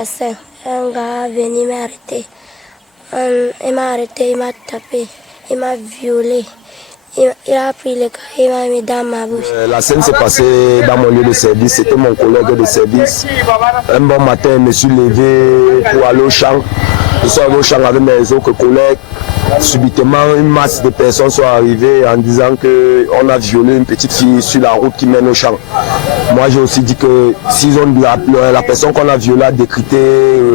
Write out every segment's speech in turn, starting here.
Un gars venu m'arrêter. Il m'a arrêté, il m'a tapé, il m'a violé. Il a pris le gars, il m'a mis dans ma bouche. La scène s'est passée dans mon lieu de service. C'était mon collègue de service. Un bon matin, je me suis levé pour aller au champ. Je suis allé au champ avec mes autres collègues. Subitement, une masse de personnes sont arrivées en disant qu'on a violé une petite fille sur la route qui mène au champ. Moi, j'ai aussi dit que s'ils ont la personne qu'on a violée a décrypté,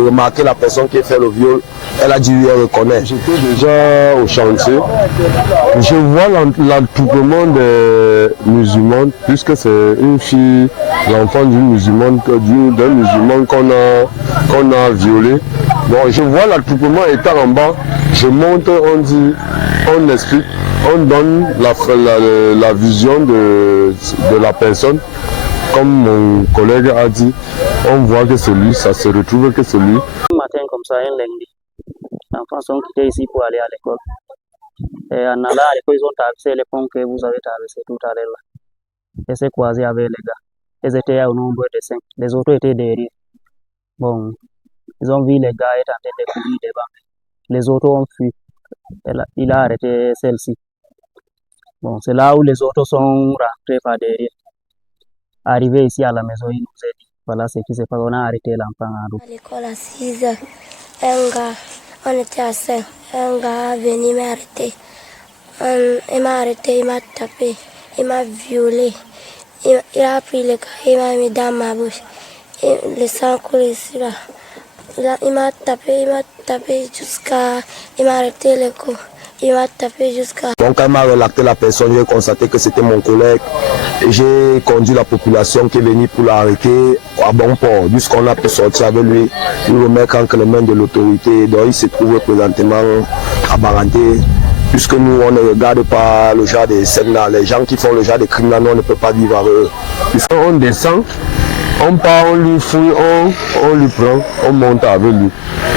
remarqué la personne qui a fait le viol, elle a dit oui, elle reconnaît. J'étais déjà au chantier. Je vois l'attroupement des musulmans, puisque c'est une fille, l'enfant d'une musulmane, d'un musulman qu'on a violé. Bon, je vois l'attroupement étant en bas, je monte, on dit, on explique, on donne la vision de la personne. Comme mon collègue a dit, on voit que c'est lui, ça se retrouve que c'est lui. Un matin comme ça, un lundi, les enfants sont quittés ici pour aller à l'école. Et en allant à l'école, ils ont traversé les ponts que vous avez traversés tout à l'heure là. Et s'est croisé avec les gars. Ils étaient au nombre de 5. Les autres étaient derrière. Bon, ils ont vu les gars être en train de courir devant. Les autres ont fui. Il a arrêté celle-ci. Bon, c'est là où les autres sont rentrés par derrière. Arrivé ici à la maison, il nous a dit, voilà ce qui s'est passé, on a arrêté l'enfant en route. À l'école à 6 heures, un gars, on était à 5, un gars venu m'arrêter. Il m'a arrêté, il m'a tapé, il m'a violé. Il a pris le gars, il m'a mis dans ma bouche. Et le sang coule ici là. Il m'a tapé jusqu'à... Il m'a arrêté le cou. Il m'a tapé jusqu'à... Donc quand il m'a relaté la personne, j'ai constaté que c'était mon collègue. Et j'ai conduit la population qui est venue pour l'arrêter à bon port. Jusqu'on a pu sortir avec lui, lui remettre entre les mains de l'autorité. Donc il se trouve présentement à Baranté. Puisque nous, on ne regarde pas le genre de scènes là. Les gens qui font le genre de crimes là, nous, on ne peut pas vivre avec eux. On descend, on part, on lui fouille, on lui prend, on monte avec lui.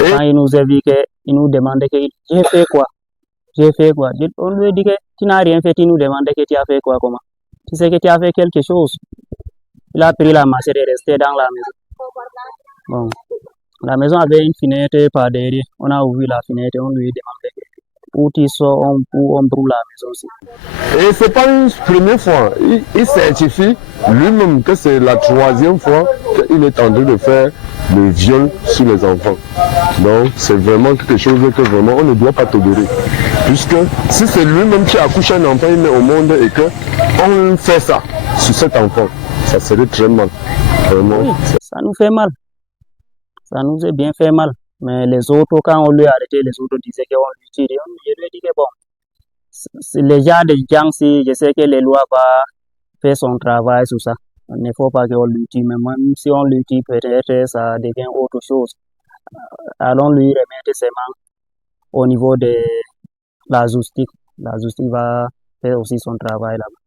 Et quand il nous a vu, il nous demandait que j'ai fait quoi. J'ai fait quoi. On lui a dit que tu n'as rien fait, il nous demandait que tu as fait quoi, comment. Tu sais que tu as fait quelque chose. Il a pris la masse et est resté dans la maison. Bon. La maison avait une fenêtre par derrière. On a ouvert la fenêtre, on lui a demandé où tu sors, on brûle la maison aussi. Et c'est pas une première fois. Il certifie lui-même que c'est la 3e fois qu'il est en train de faire le viol sur les enfants. Donc c'est vraiment quelque chose que vraiment on ne doit pas tolérer. Puisque si c'est lui-même qui accouche un enfant, il met au monde et qu'on fait ça sur cet enfant, ça serait très mal. Vraiment. Oui, ça nous fait mal. Ça nous a bien fait mal. Mais les autres, quand on lui a arrêté, les autres disaient qu'on lui tire. Je lui ai dit que bon, les gens de gens, si je sais que les lois vont faire son travail sur ça. Il ne faut pas qu'on lui tire. Mais même si on lui tire, peut-être ça devient autre chose. Allons lui remettre ses mains au niveau de la justice. La justice va faire aussi son travail là-bas.